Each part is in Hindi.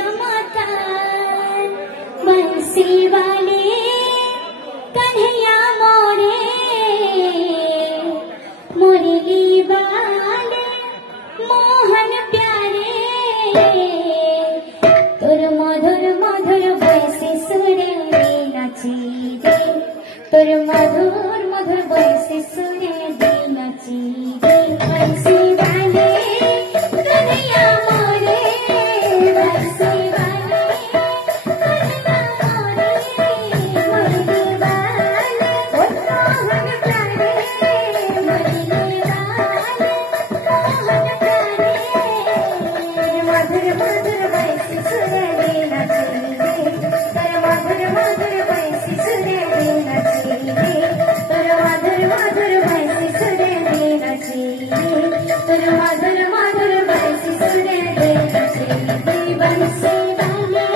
चमत्कार बंसी वाले कन्हैया मोरे मुरली वाले मोहन प्यारे तुर मधुर मधुर वैसे सुरे नाची दे तुर मधुर मधुर वैसे सुरे दे नाची दे बंसी वाले कन्हैया मोरे बंसी वाले कन्हैया मोरे मुरली वाले मोहन प्यारे मुरली वाले मोहन प्यारे मधुर मधुर वैसे सुरे दे नाची दे तर मधुर मधुर वैसे सुरे दे नाची दे तर मधुर मधुर वैसे सुरे दे नाची दे तर मधुर मधुर वैसे सुरे दे नाची दे बंसी वाले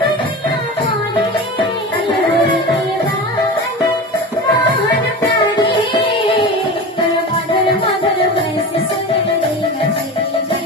कन्हैया मोरे मुरली वाले मोहन प्यारे तर मधुर मधुर वैसे सुरे दे नाची दे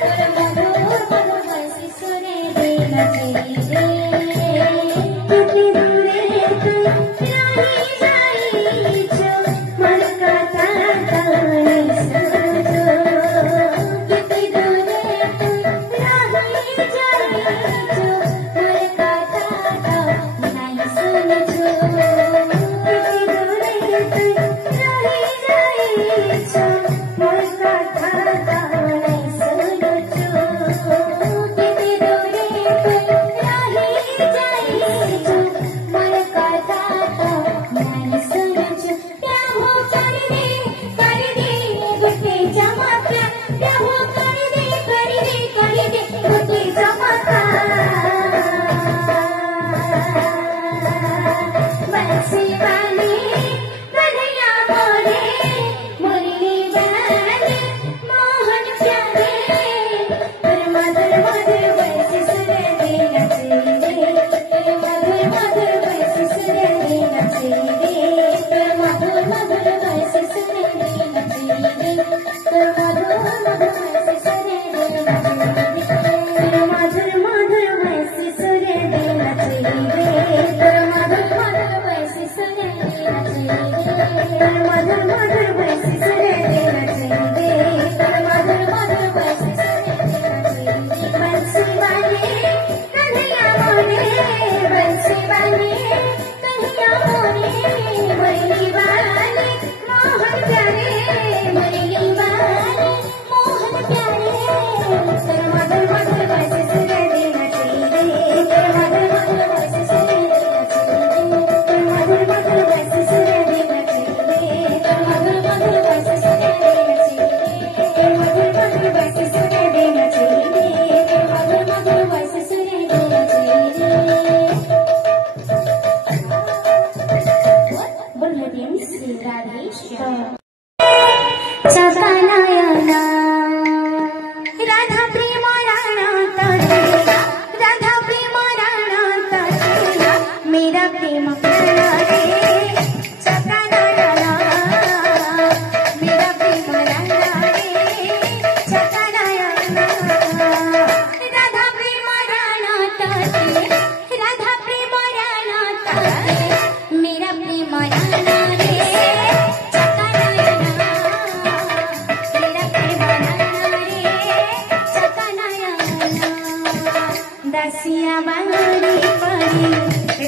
तर मधुर मधुर वैसे सुरे दे नाची दे कितनी दूरे तू राही जाई जो मन का ताता नहीं समझो कितनी दूरे तू राही जाई जो मन का ताता नहीं समझो कितनी दूरे तू राही जाई जो मन का ताता नहीं समझो कितनी दूरे तू राही जाई जो मन का ताता नहीं समझो क्या हो कर दे गुटे चमत्कार क्या हो कर दे गुटे चमत्कार बंसी वाले कन्हैया मोरे मुरली वाले मोहन प्यारे तर मधुर मधुर वैसे सुरे दे नाची दे तर मधुर मधुर वैसे सुरे दे नाची दे तर मधुर मधुर वैसे सुरे दे नाची दे तर मधुर मधुर वैसे सुरे दे नाची दे तर मधुर मधुर वैसे सुरे दे नाची दे तर मधुर मधुर वैसे सुरे दे नाची दे तर मधुर मधुर वैसे सुरे दे नाची दे तर मधुर मधुर वैसे सुरे दे नाची दे बंसी वाले कन्हैया मोरे बंसी वाले कन्हैया मोरे मुरली वाले मोहन प्यारे मुरली वाले मोहन प्यारे तर मधुर मधुर वैसे सुरे दे नाची दे तर मधुर मधुर वैसे सुरे दे नाची दे तर मधुर मधुर वैसे सुरे दे नाची दे तर मधुर मधुर वैसे सुरे दे नाची दे तर मधुर मधुर वैसे सुरे दे नाची दे तर मधुर मधुर वैसे सुरे दे नाची दे बोलिए श्री राधे श्याम चकानयना राधा प्रेम राणा तटेला राधा प्रेम राणा तटेला मेरा प्रेम प्यारा रे चकानयना मेरा प्रेम राणा रे चकानयना राधा प्रेम राणा तटेला राधा प्रेम राणा तटेला मेरा प्रेम राणा रे चकानयना मेरा प्रेम राणा रे चकानयना दासिया बांगड़ी परी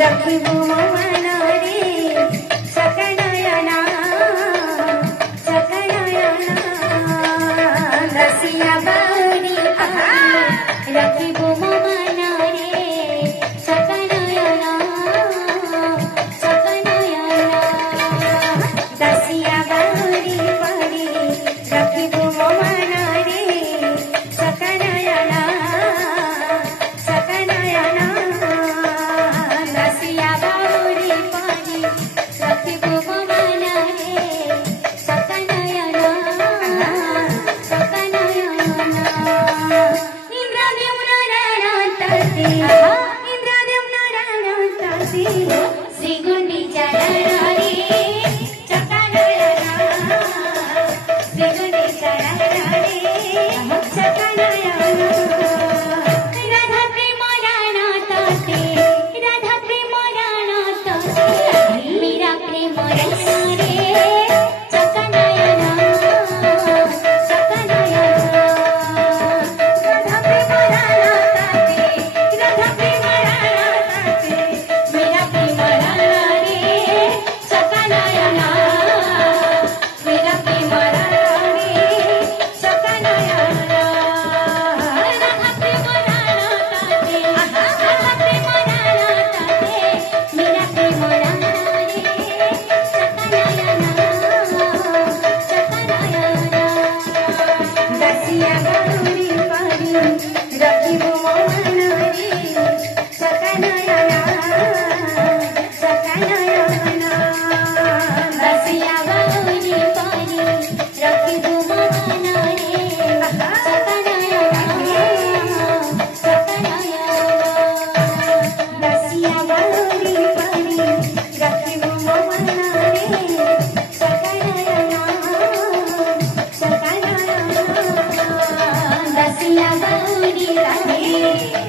रखिबो मन रे चकानयना चकानयना दासिया बांगड़ी परी रखिबो मन रे चकानयना चकानयना दासिया बांगड़ी परी रखिबो मन रे चकानयना चकानयना दासिया बांगड़ी परी रखिबो मन रे चकानयना चकानयना इंद्रदेव नारायण तटे इंद्रदेव नारायण तटे श्री गुंडीचा रे चकानयना श्री गुंडीचा रे चकानयना राधा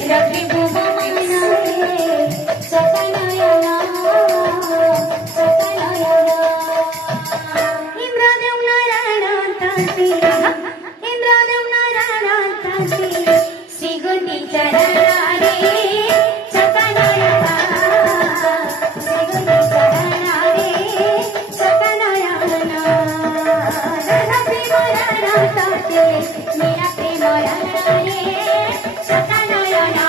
रखे बुवा मनाए सकनयना सकनयना इंद्रदेव नारायण तांती इंद्रदेव नारायण तांती श्री गुंडी चरणा रे सकनयना श्री गुंडी चरणा रे सकनयना राधा प्रेम राधा तांती मेरा प्रेम राधा रे सकनयना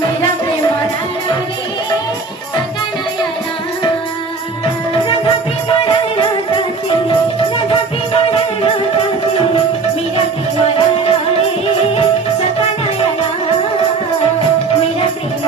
मेरा प्रेम राधा रे सकनयना राधा प्रेम राधा तांती राधा प्रेम राधा तांती मेरा प्रेम राधा रे सकनयना मेरा प्रेम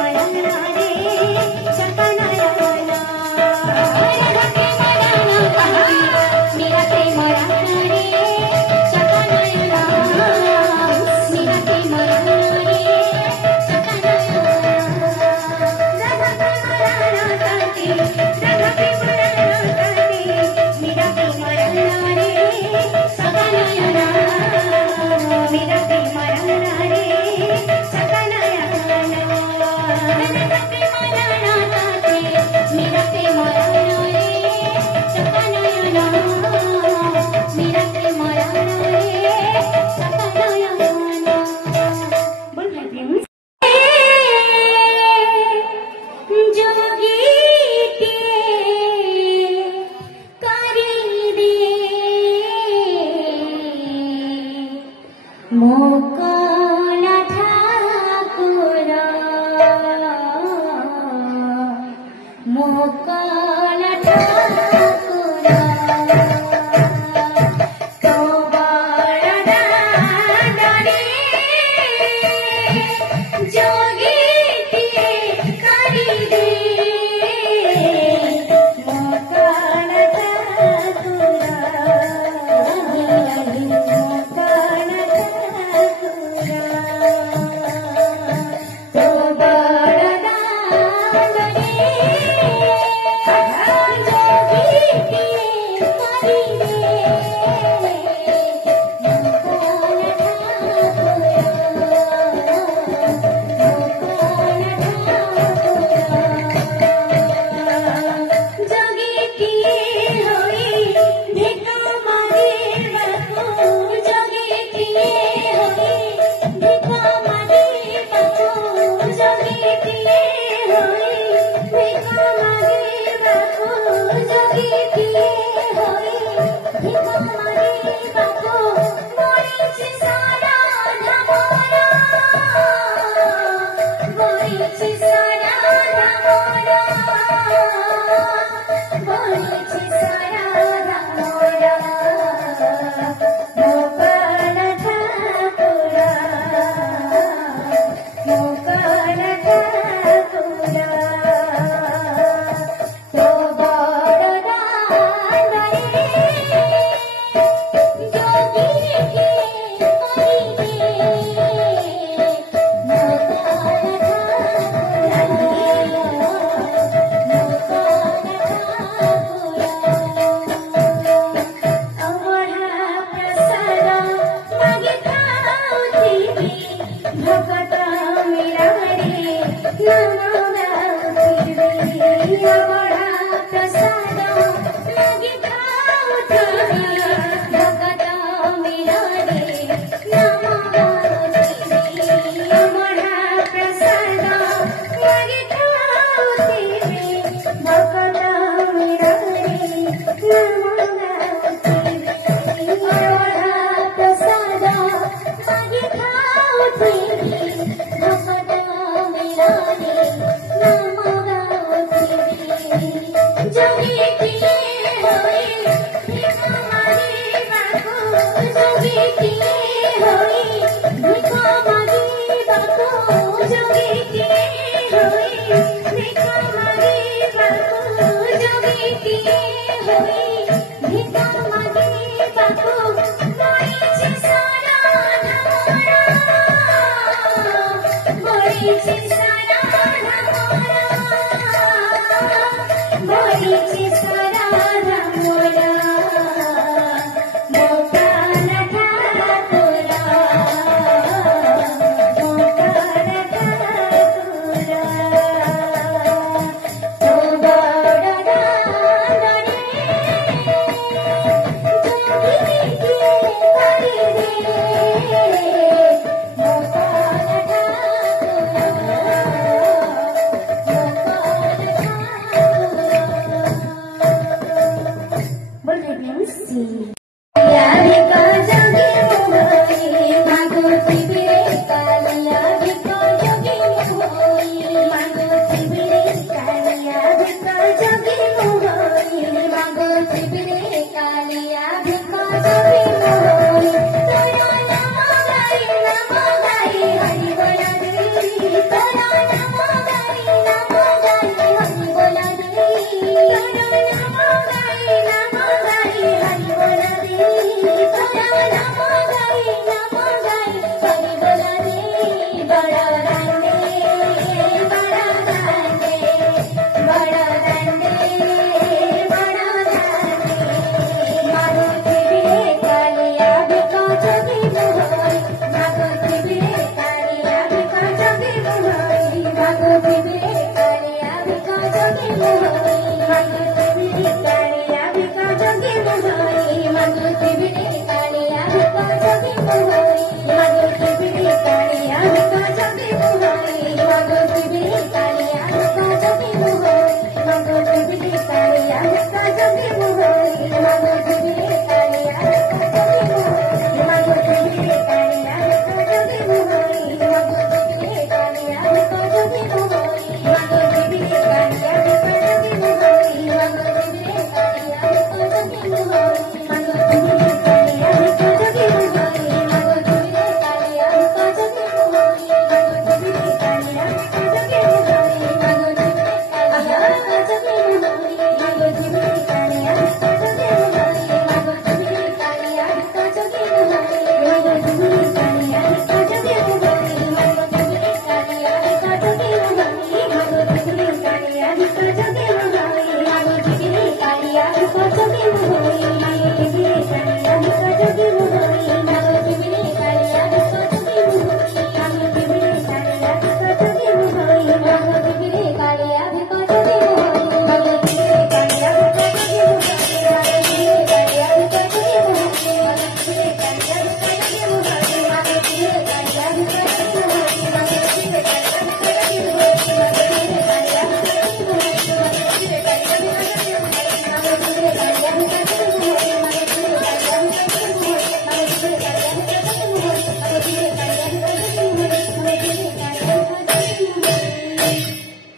राधा रे सकनयना राधा प्रेम राधा तांती मेरा प्रेम राधा रे सकनयना मेरा प्रेम राधा रे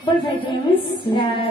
Bullseye Dreams.